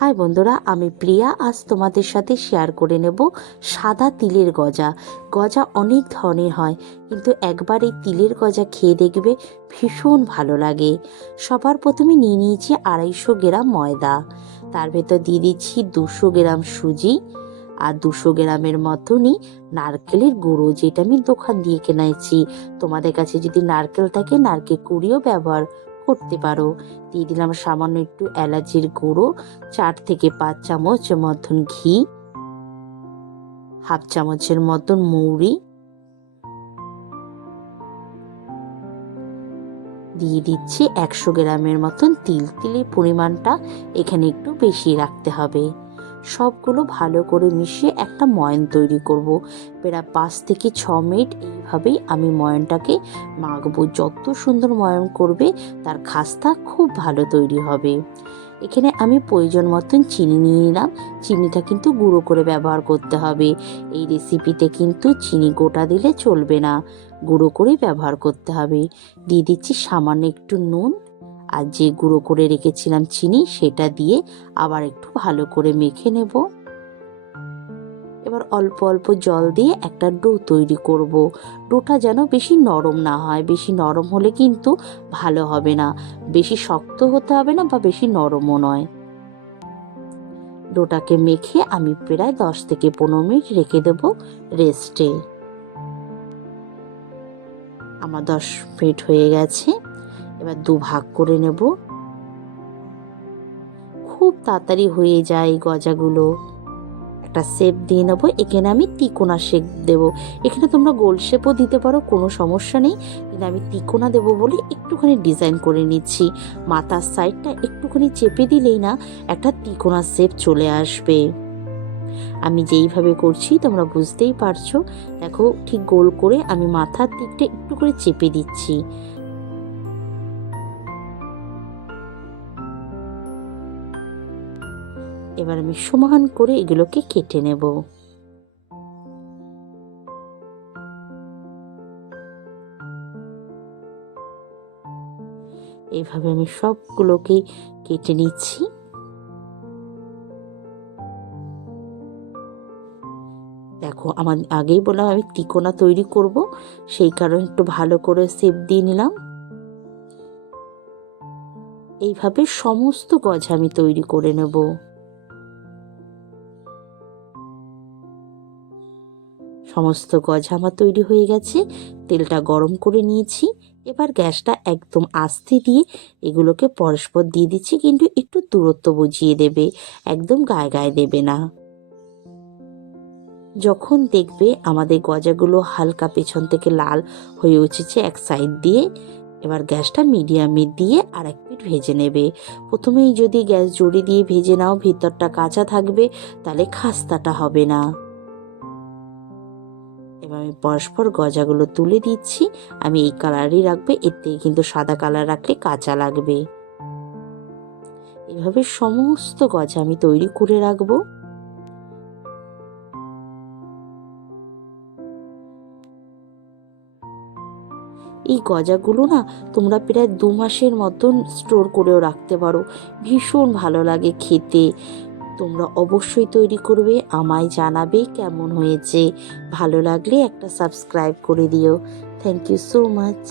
High বন্ধুরা, আমি প্রিয়া। আজ তোমাদের সাথে শেয়ার করে নেব সাদা তিলের গজা। গজা অনেক ধরনের হয়, কিন্তু একবার এই তিলের গজা খেয়ে দেখবে ভীষণ ভালো লাগে। সবার প্রথমে নিয়ে নিয়েছি আড়াইশো গ্রাম ময়দা। তার ভেতর দিয়ে দিচ্ছি দুশো গ্রাম সুজি আর দুশো গ্রামের মতনই নারকেলের গুঁড়ো, যেটা আমি দোকান দিয়ে কেনাইছি তোমাদের কাছে যদি নারকেল থাকে, নারকেল কুড়িও ব্যবহার করতে পারো। দিয়ে দিলাম সামান্য একটু এলাচির গুঁড়ো, চার থেকে পাঁচ চামচ মতন ঘি, হাফ চামচের মতন মৌরি। দিয়ে দিচ্ছি একশো গ্রামের মতন তিল। তিলের পরিমাণটা এখানে একটু বেশি রাখতে হবে। সবগুলো ভালো করে মিশিয়ে একটা ময়ন তৈরি করব। প্রায় পাঁচ থেকে ছ মিনিট এইভাবেই আমি ময়নটাকে মাখবো। যত সুন্দর ময়ন করবে, তার খাস্তা খুব ভালো তৈরি হবে। এখানে আমি প্রয়োজন মতন চিনি নিয়ে নিলাম। চিনিটা কিন্তু গুঁড়ো করে ব্যবহার করতে হবে। এই রেসিপিতে কিন্তু চিনি গোটা দিলে চলবে না। গুঁড়ো করে ব্যবহার করতে হবে। দিয়ে দিচ্ছি সামান্য একটু নুন আর যে গুঁড়ো করে রেখেছিলাম চিনি সেটা দিয়ে আবার একটু ভালো করে মেখে নেব। এবার অল্প অল্প জল দিয়ে একটা ডো তৈরি করব। ডোটা যেন বেশি নরম না হয়, বেশি নরম হলে কিন্তু ভালো হবে না। বেশি শক্ত হতে হবে না বা বেশি নরমও নয়। ডোটাকে মেখে আমি প্রায় দশ থেকে পনেরো মিনিট রেখে দেবো রেস্টে। আমার দশ মিনিট হয়ে গেছে। এবার দু ভাগ করে নেব। খুব তাড়াতাড়ি হয়ে যায় গজাগুলো। একটা শেপ দিয়ে নেব, এখানে আমি তিকোনা শেপ দেবো। এখানে তোমরা গোল শেপও দিতে পারো, কোনো সমস্যা নেই। কিন্তু আমি তিকোনা দেবো বলে একটুখানি ডিজাইন করে নিচ্ছি। মাথার সাইডটা একটুখানি চেপে দিলেই না একটা তিকোনা শেপ চলে আসবে। আমি যেইভাবে করছি, তোমরা বুঝতেই পারছ। দেখো, ঠিক গোল করে আমি মাথার দিকটা একটু করে চেপে দিচ্ছি। এবার আমি সমান করে এগুলোকে কেটে নেব। এইভাবে আমি সবগুলোকেই কেটে নিচ্ছি। দেখো, আমার আগেই বললাম আমি তিকোনা তৈরি করব, সেই কারণে একটু ভালো করে সেপ দিয়ে নিলাম। এইভাবে সমস্ত গজ আমি তৈরি করে নেব। সমস্ত গজ আমার তৈরি হয়ে গেছে, তেলটা গরম করে নিয়েছি, এবার গ্যাসটা একদম আস্তে দিয়ে এগুলোকে পরস্পর দিয়ে দিচ্ছি, কিন্তু একটু দূরত্ব বুঝিয়ে দেবে, একদম গায়ে গায়ে দেবে না। যখন দেখবে আমাদের গজাগুলো হালকা পেছন থেকে লাল হয়ে উঠেছে এক সাইড দিয়ে, এবার গ্যাসটা মিডিয়ামে দিয়ে আর এক পিঠ ভেজে নেবে। প্রথমেই যদি গ্যাস জোরে দিয়ে ভেজে নাও, ভিতরটা কাঁচা থাকবে, তাহলে খাস্তাটা হবে না। এবার আমি পরস্পর গজাগুলো তুলে দিচ্ছি। আমি এই কালারই রাখবে থেকে কিন্তু সাদা কালার রাখলে কাঁচা লাগবে। এভাবে সমস্ত গজা আমি তৈরি করে রাখব। এই গজাগুলো না তোমরা প্রায় দু মাসের মতন স্টোর করেও রাখতে পারো। ভীষণ ভালো লাগে খেতে। তোমরা অবশ্যই তৈরি করবে। আমায় জানাবে কেমন হয়েছে। ভালো লাগলে একটা সাবস্ক্রাইব করে দিও। Thank you so much